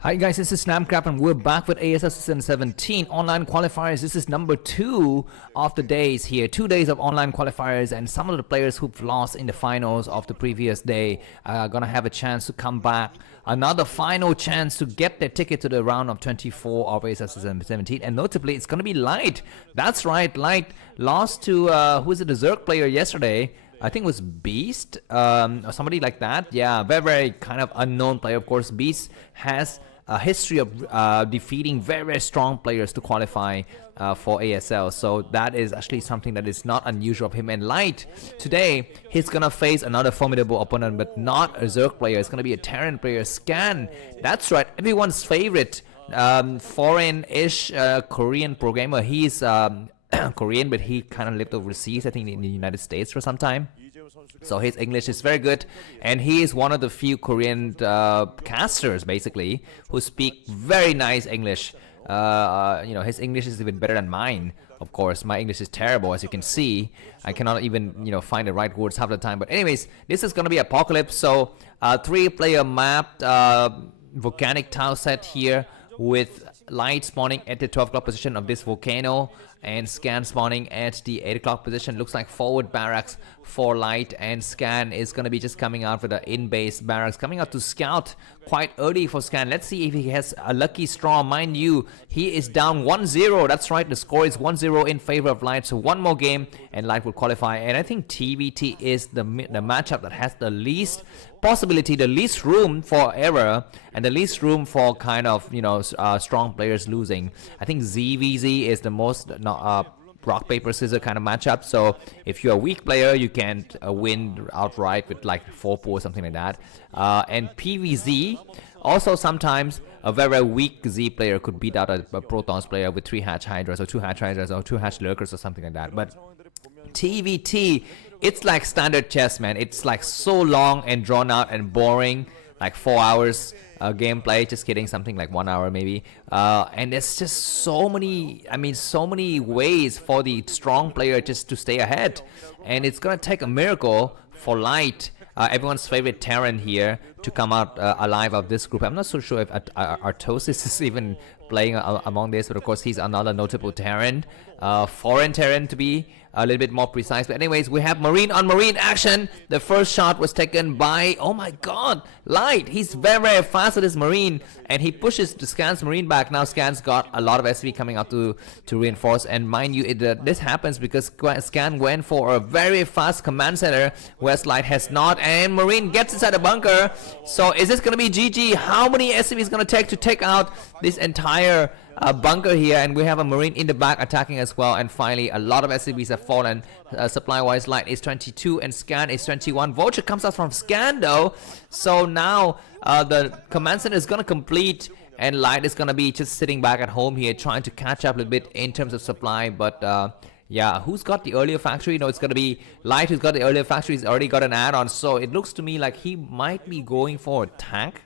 Hi guys, this is Starcraft and we're back with ASL S17 online qualifiers. This is number 2 of the days here. 2 days of online qualifiers, and some of the players who've lost in the finals of the previous day are gonna have a chance to come back. Another final chance to get their ticket to the round of 24 of ASL S17, and notably it's gonna be Light. That's right, Light lost to who is it, the Zerg player yesterday. I think it was Beast or somebody like that. Yeah, very kind of unknown player. Of course, Beast has a history of defeating very strong players to qualify for ASL. So that is actually something that is not unusual of him. And Light, today, he's going to face another formidable opponent, but not a Zerg player. It's going to be a Terran player, Scan. That's right, everyone's favorite foreign-ish Korean programmer. He's Korean, but he kind of lived overseas, I think in the United States for some time. So his English is very good, and he is one of the few Korean casters basically who speak very nice English. You know, his English is even better than mine. Of course, my English is terrible, as you can see. I cannot even, find the right words half the time. But anyways, this is gonna be Apocalypse. So 3-player mapped volcanic tile set here, with Light spawning at the 12 o'clock position of this volcano and Scan spawning at the 8 o'clock position. Looks like forward barracks for Light, and Scan is going to be just coming out with the in-base barracks, coming out to scout quite early for Scan. Let's see if he has a lucky straw. Mind you, he is down 1-0. That's right, the score is 1-0 in favor of Light. So one more game and Light will qualify. And I think TvT is the matchup that has the least possibility, the least room for error, and the least room for kind of strong players losing. I think ZVZ is the most rock paper scissors kind of matchup. So if you're a weak player, you can't win outright with like 4-pool or something like that. And PVZ, also sometimes a very weak Z player could beat out a Protons player with 3 hatch hydras or 2 hatch hydras or 2 hatch lurkers or something like that. But TvT, it's like standard chess, man. It's like so long and drawn out and boring, like 4 hours gameplay. Just kidding, something like 1 hour maybe. And there's just so many ways for the strong player just to stay ahead, and it's gonna take a miracle for Light, everyone's favorite Terran here, to come out alive of this group. I'm not so sure if Artosis is even playing among this, but of course he's another notable Terran, foreign Terran to be a little bit more precise. But anyways, we have Marine on Marine action. The first shot was taken by, oh my god, Light. He's very fast with his Marine, and he pushes the Scan's Marine back. Now Scan's got a lot of SV coming out to reinforce, and mind you, this happens because Scan went for a very fast command center, whereas Light has not, and Marine gets inside the bunker. So is this gonna be GG? How many SV is gonna take to take out this entire bunker here? And we have a Marine in the back attacking as well. And finally, a lot of SCVs have fallen. Supply wise, Light is 22 and Scan is 21. Vulture comes out from Scan though, so now the command center is gonna complete, and Light is gonna be just sitting back at home here trying to catch up a little bit in terms of supply. But yeah, who's got the earlier factory? No, it's gonna be Light who's got the earlier factory. He's already got an add-on, so it looks to me like he might be going for a tank,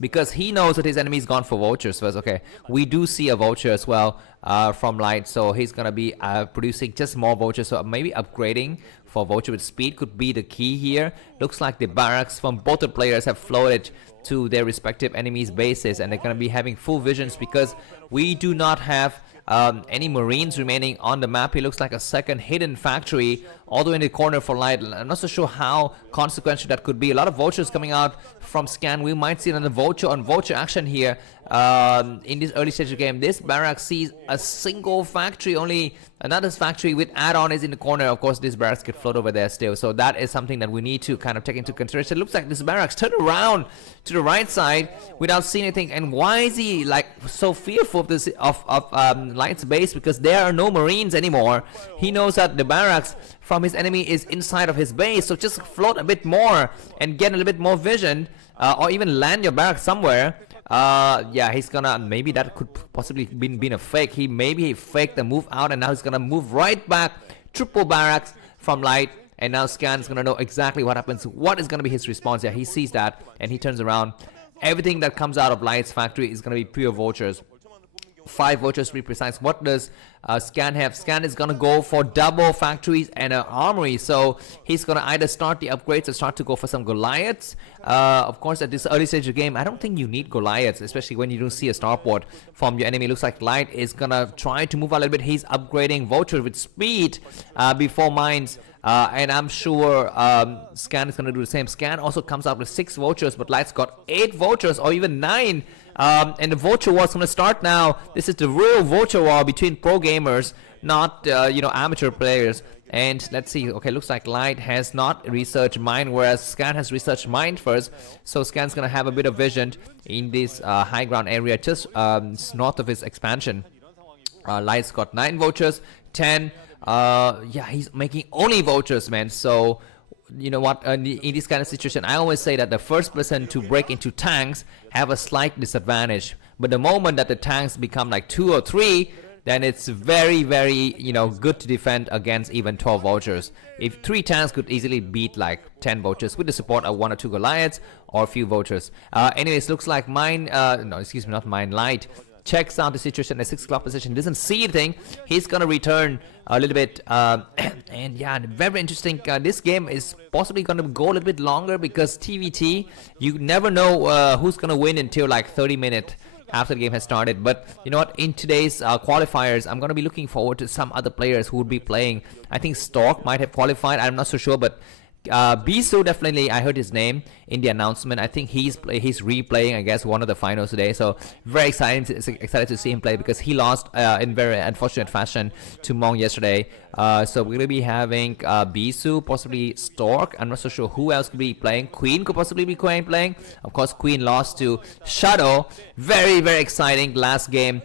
because he knows that his enemy's gone for Vultures first. Okay, we do see a Vulture as well from Light, so he's gonna be producing just more Vultures. So maybe upgrading for Vulture with speed could be the key here. Looks like the barracks from both the players have floated to their respective enemies' bases, and they're gonna be having full visions because we do not have any Marines remaining on the map. It looks like a second hidden factory all the way in the corner for Light. I'm not so sure how consequential that could be. A lot of Vultures coming out from Scan. We might see another Vulture on Vulture action here in this early stage of the game. This barrack sees a single factory, only another factory with add-on is in the corner. Of course, this barracks could float over there still, so that is something that we need to kind of take into consideration. It looks like this barracks turned around to the right side without seeing anything. And why is he like so fearful of this of Light's base? Because there are no Marines anymore. He knows that the barracks from his enemy is inside of his base, so just float a bit more and get a little bit more vision, or even land your barracks somewhere. Yeah, he's gonna, maybe that could possibly been a fake. Maybe he faked the move out, and now he's gonna move right back, triple barracks from Light, and now Scan's gonna know exactly what happens, what is gonna be his response. Yeah, he sees that and he turns around. Everything that comes out of Light's factory is gonna be pure Vultures. 5 vultures to be precise. What does Scan have? Scan is gonna go for double factories and an armory, so he's gonna either start the upgrades or start to go for some Goliaths. Of course, at this early stage of the game, I don't think you need Goliaths, especially when you don't see a starport from your enemy. Looks like Light is gonna try to move a little bit. He's upgrading Vulture with speed before mines. And I'm sure Scan is going to do the same. Scan also comes out with 6 vultures, but Light's got 8 vultures or even 9. And the vulture war is going to start now. This is the real vulture war between pro gamers, not amateur players. And let's see. Okay, looks like Light has not researched mine, whereas Scan has researched mine first. So Scan's going to have a bit of vision in this high ground area just north of his expansion. Light's got 9 vultures, 10. Yeah, he's making only vultures, man. So you know what, in this kind of situation, I always say that the first person to break into tanks have a slight disadvantage, but the moment that the tanks become like 2 or 3, then it's very good to defend against even 12 vultures. If 3 tanks could easily beat like 10 vultures with the support of 1 or 2 Goliaths or a few vultures. Anyways, looks like Light checks out the situation at 6 o'clock position, doesn't see anything. He's gonna return a little bit, and yeah, very interesting. This game is possibly gonna go a little bit longer because TvT, you never know who's gonna win until like 30 minutes after the game has started. But you know what, in today's qualifiers, I'm gonna be looking forward to some other players who would be playing. I think Stork might have qualified, I'm not so sure, but Bisu, definitely, I heard his name in the announcement. I think he's replaying, I guess, one of the finals today. So very excited to see him play because he lost in very unfortunate fashion to Mong yesterday. So we're gonna be having Bisu, possibly Stork. I'm not so sure who else could be playing. Queen could possibly be playing. Of course, Queen lost to Shadow. Very exciting last game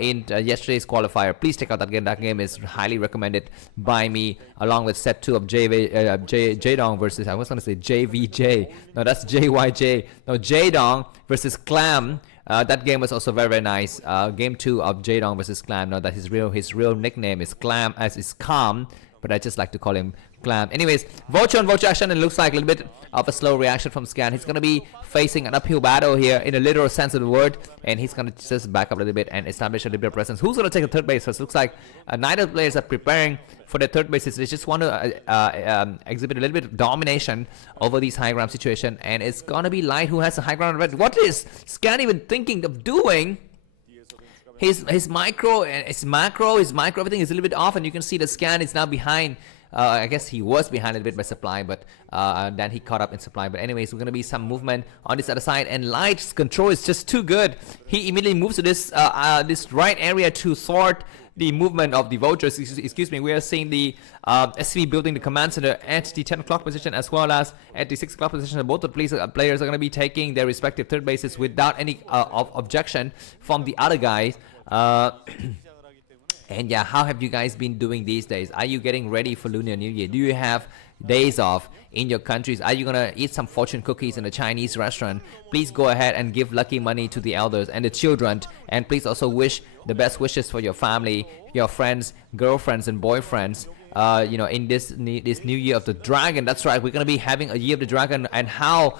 in yesterday's qualifier. Please check out that game. That game is highly recommended by me, along with set 2 of J-Dong versus, I was going to say JVJ. No, that's JYJ. No, J-Dong versus Clam. That game was also very nice. Game 2 of J-Dong versus Clam. Now that his real nickname is Clam, as is Calm, but I just like to call him Clam. Anyways, Vulture on Vulture action, and looks like a little bit of a slow reaction from Scan. He's going to be facing an uphill battle here in a literal sense of the word, and he's going to just back up a little bit and establish a little bit of presence. Who's going to take the third base first? Looks like neither players are preparing for the third bases. They just want to exhibit a little bit of domination over these high ground situation, and it's going to be Light who has the high ground advantage. What is Scan even thinking of doing? His macro, everything is a little bit off, and you can see the Scan is now behind. I guess he was behind a little bit by supply, but then he caught up in supply. But anyways, we're gonna be some movement on this other side, and Light's control is just too good. He immediately moves to this this right area to sort the movement of the vultures. Excuse me. We are seeing the SCV building the command center at the 10 o'clock position as well as at the 6 o'clock position. Both the players are going to be taking their respective third bases without any objection from the other guys. And yeah, how have you guys been doing these days? Are you getting ready for Lunar New Year? Do you have days off in your countries? Are you gonna eat some fortune cookies in a Chinese restaurant? Please go ahead and give lucky money to the elders and the children, and please also wish the best wishes for your family, your friends, girlfriends and boyfriends, in this new year of the dragon. That's right, we're gonna be having a year of the dragon, and how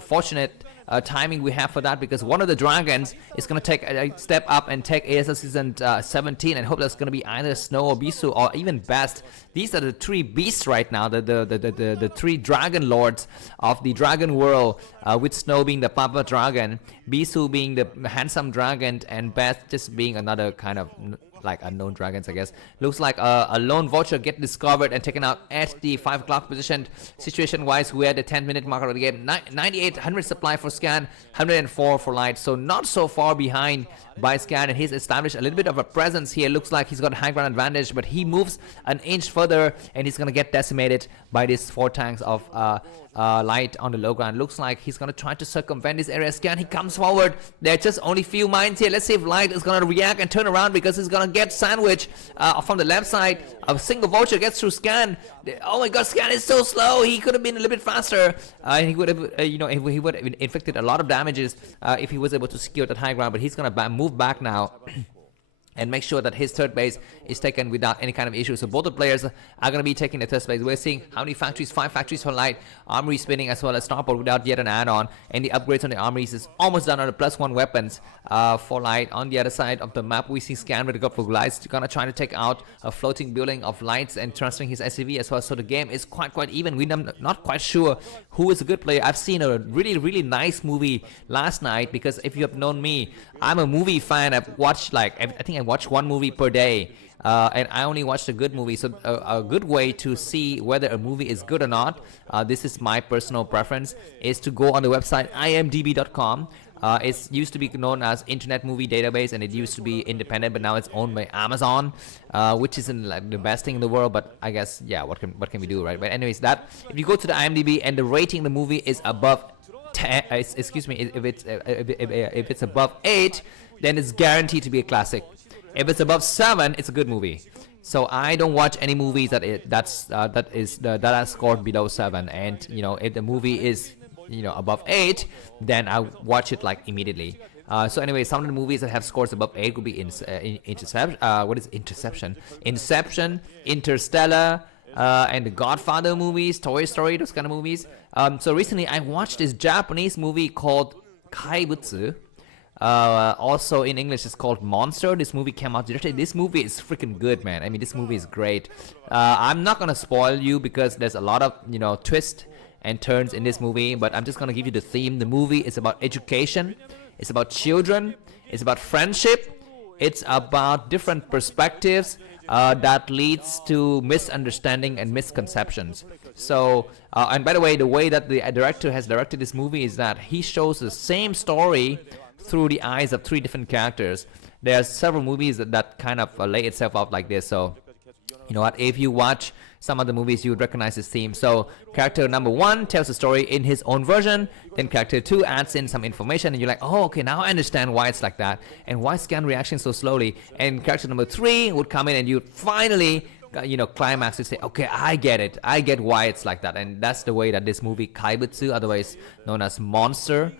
fortunate timing we have for that, because one of the dragons is going to take a step up and take ASL Season 17, and hope that's going to be either Snow or Bisu, or even best. These are the 3 beasts right now, the 3 dragon lords of the dragon world, with Snow being the Papa Dragon, Bisu being the handsome dragon, and Best just being another kind of like unknown dragons, I guess. Looks like a lone vulture get discovered and taken out at the 5 o'clock position. Situation wise, we're at the 10-minute mark of the game. 9800 supply for Scan, 104 for Light, so not so far behind by Scan, and he's established a little bit of a presence here. Looks like he's got a high ground advantage, but he moves an inch further and he's gonna get decimated by these 4 tanks of Light on the low ground. Looks like he's gonna try to circumvent this area. Scan, he comes forward. There are just only few mines here. Let's see if Light is gonna react and turn around, because he's gonna get sandwiched from the left side. A single vulture gets through Scan. Oh my god, Scan is so slow. He could have been a little bit faster. He would have, he would have inflicted a lot of damages if he was able to secure that high ground, but he's gonna move back now. and make sure that his third base is taken without any kind of issue. So both the players are going to be taking the third base. We're seeing how many factories, 5 factories for Light, armory spinning as well as starport without yet an add-on, and the upgrades on the armories is almost done on the +1 weapons for Light. On the other side of the map, we see Scan with a couple of Lights gonna try to take out a floating building of Lights and transferring his SCV as well. So the game is quite even. We're not quite sure who is a good player. I've seen a really nice movie last night, because if you have known me, I'm a movie fan. I've watched I think I watch 1 movie per day, and I only watch a good movie. So a good way to see whether a movie is good or not, this is my personal preference, is to go on the website imdb.com. It used to be known as Internet Movie Database, and it used to be independent, but now it's owned by Amazon, which isn't like the best thing in the world, but I guess, yeah, what can we do, right? But anyways, that if you go to the IMDb and the rating of the movie is above 10, excuse me, if it's above 8, then it's guaranteed to be a classic. If it's above 7, it's a good movie. So I don't watch any movies that are scored below 7, and if the movie is above 8, then I watch it like immediately. So anyway, some of the movies that have scores above 8 could be Inception, Interstellar, and the Godfather movies, Toy Story, those kind of movies. So recently I watched this Japanese movie called Kaibutsu. Also in English it's called Monster. This movie came out yesterday. This movie is freaking good, man. I mean, this movie is great. I'm not gonna spoil you because there's a lot of twists and turns in this movie, but I'm just gonna give you the theme. The movie is about education, it's about children, it's about friendship, it's about different perspectives that leads to misunderstanding and misconceptions. So and by the way, the way that the director has directed this movie is that he shows the same story through the eyes of 3 different characters. There are several movies that kind of lay itself out like this. So you know what, if you watch some of the movies, you would recognize this theme. So character number 1 tells the story in his own version, then character 2 adds in some information, and you're like, oh, okay, now I understand why it's like that, and why Scan reaction so slowly. And character number 3 would come in, and you'd finally climax and say, okay, I get it, I get why it's like that. And that's the way that this movie Kaibutsu, otherwise known as Monster,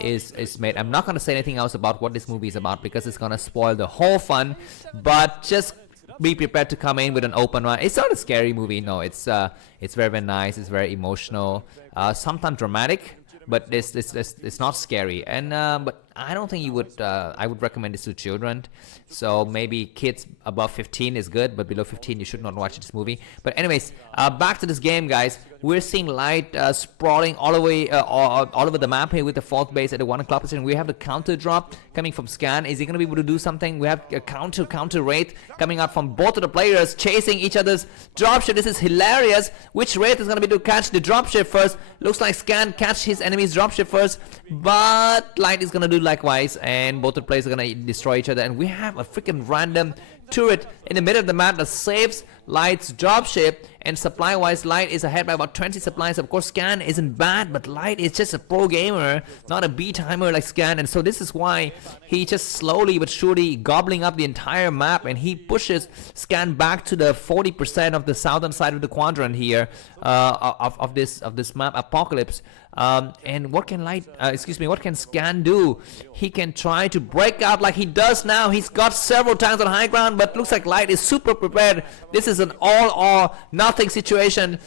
is made. I'm not going to say anything else about what this movie is about because it's going to spoil the whole fun, but just be prepared to come in with an open mind. It's not a scary movie, no. It's very nice, it's very emotional, sometimes dramatic, but it's not scary. And but I don't think you would I would recommend this to children. So maybe kids above 15 is good, but below 15 you should not watch this movie. But anyways, back to this game, guys. We're seeing Light sprawling all over the map here with the 4th base at the 1 o'clock position. We have the counter drop coming from Scan. Is he going to be able to do something? We have a counter rate coming out from both of the players, chasing each other's dropship. This is hilarious. Which rate is going to be to catch the dropship first? Looks like Scan catch his enemy's dropship first, but Light is going to do likewise, and both the players are going to destroy each other. And we have a freaking random turret in the middle of the map that saves Light's dropship, and supply wise Light is ahead by about 20 supplies. Of course Scan isn't bad, but Light is just a pro gamer, not a B-timer like Scan, and so this is why he just slowly but surely gobbling up the entire map, and he pushes Scan back to the 40% of the southern side of the quadrant here of this map Apocalypse. And what can what can Scan do? He can try to break out like he does now. He's got several tanks on high ground, but looks like Light is super prepared. This is an all or nothing situation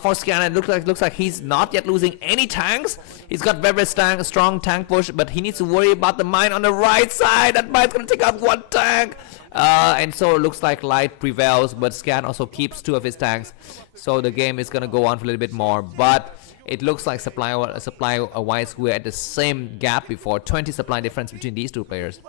for Scan, and looks like he's not yet losing any tanks. He's got very strong tank push, but he needs to worry about the mine on the right side. That mine's gonna take out 1 tank. And so it looks like Light prevails, but Scan also keeps 2 of his tanks. So the game is gonna go on for a little bit more, but it looks like supply-wise we're at the same gap before. 20 supply difference between these 2 players.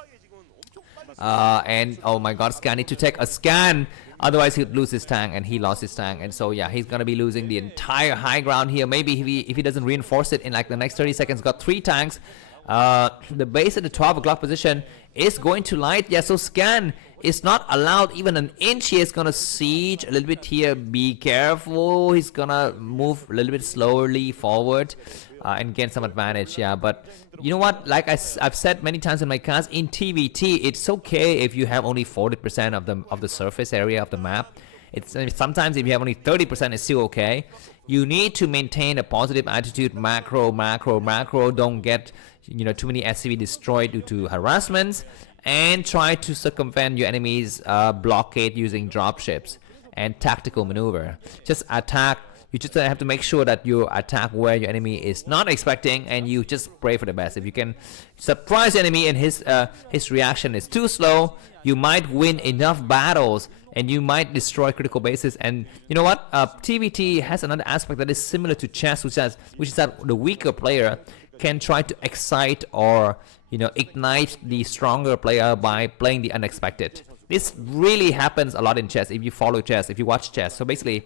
And oh my god, Scan need to take a scan, otherwise he'd lose his tank, and he lost his tank. And so yeah, he's gonna be losing the entire high ground here. Maybe if he doesn't reinforce it in like the next 30 seconds. Got 3 tanks. The base at the 12 o'clock position is going to Light. Yeah, so Scan is not allowed even an inch. He is gonna siege a little bit here. Be careful, he's gonna move a little bit slowly forward and gain some advantage. Yeah, but you know what, like I've said many times in my cast, in TvT it's okay if you have only 40% of the surface area of the map. It's sometimes if you have only 30%, it's still okay. You need to maintain a positive attitude. Macro. Don't get too many SCV destroyed due to harassments, and try to circumvent your enemy's blockade using dropships and tactical maneuver. Just attack. You just have to make sure that you attack where your enemy is not expecting, and you just pray for the best. If you can surprise the enemy and his reaction is too slow, you might win enough battles and you might destroy critical bases. And you know what? TvT has another aspect that is similar to chess, which is that the weaker player can try to excite or ignite the stronger player by playing the unexpected. This really happens a lot in chess if you follow chess, if you watch chess. So basically,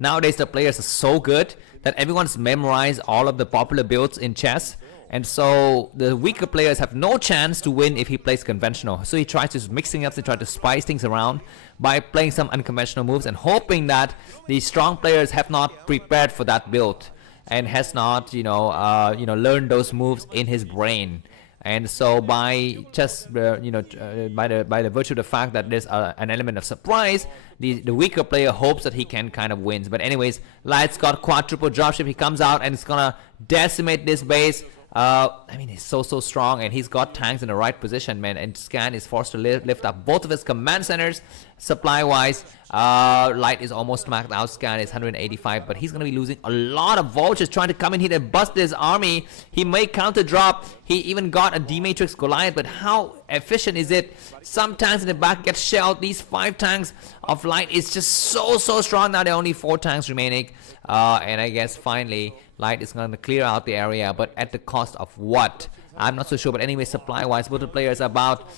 nowadays the players are so good that everyone's memorized all of the popular builds in chess, and so the weaker players have no chance to win if he plays conventional. So he tries to mixing up, to try to spice things around by playing some unconventional moves and hoping that the strong players have not prepared for that build and has not learned those moves in his brain. And so by just by the virtue of the fact that there's an element of surprise, the weaker player hopes that he can kind of wins. But anyways, Light's got quadruple dropship. He comes out and it's gonna decimate this base. I mean, he's so strong, and he's got tanks in the right position, man. And Scan is forced to lift up both of his command centers. Supply-wise, Light is almost maxed out. Scan is 185, but he's gonna be losing a lot of vultures trying to come in here and bust this army. He may counter drop. He even got a D-Matrix Goliath, but how efficient is it? Some tanks in the back get shelled. These 5 tanks of Light is just so strong. Now there are only 4 tanks remaining, and I guess finally Light is going to clear out the area, but at the cost of what? I'm not so sure. But anyway, supply-wise, both the players about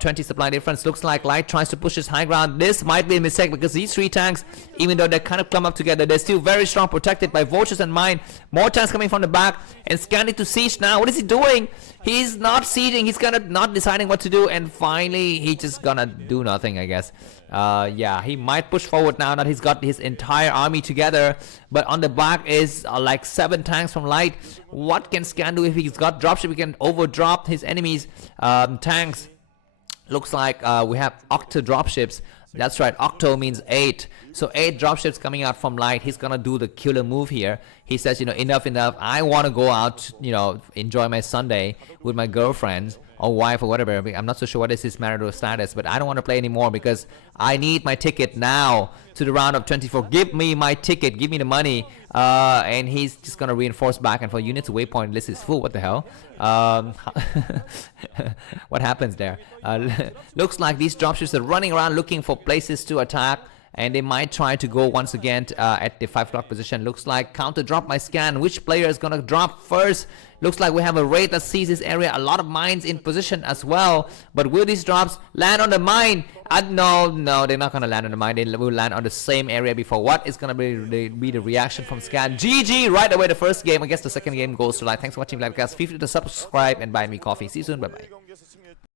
20 supply difference. Looks like Light tries to push his high ground. This might be a mistake because these 3 tanks, even though they kind of clump up together, they're still very strong, protected by vultures and mine. More tanks coming from the back, and Scanning to siege now. What is he doing? He's not sieging. He's kind of not deciding what to do, and finally he's just gonna do nothing, I guess. Yeah, he might push forward now that he's got his entire army together, but on the back is like 7 tanks from Light. What can Scan do if he's got dropship? He can overdrop his enemy's tanks. Looks like we have octo dropships. That's right, octo means 8. So 8 dropships coming out from Light. He's gonna do the killer move here. He says, enough. I want to go out, enjoy my Sunday with my girlfriends or wife or whatever. I'm not so sure what is his marital status, but I don't want to play anymore because I need my ticket now to the round of 24. Give me my ticket, give me the money. And he's just gonna reinforce back, and for units waypoint list is full. What the hell? What happens there? Looks like these dropships are running around looking for places to attack, and they might try to go once again at the 5 o'clock position. Looks like counter drop my Scan. Which player is gonna drop first? Looks like we have a raid that sees this area. A lot of mines in position as well. But will these drops land on the mine? No, they're not gonna land on the mine. They will land on the same area before. What is gonna be the reaction from Scan? GG! Right away, the first game. I guess the second game goes to Light. Thanks for watching, Livecast. Feel free to subscribe and buy me coffee. See you soon. Bye bye.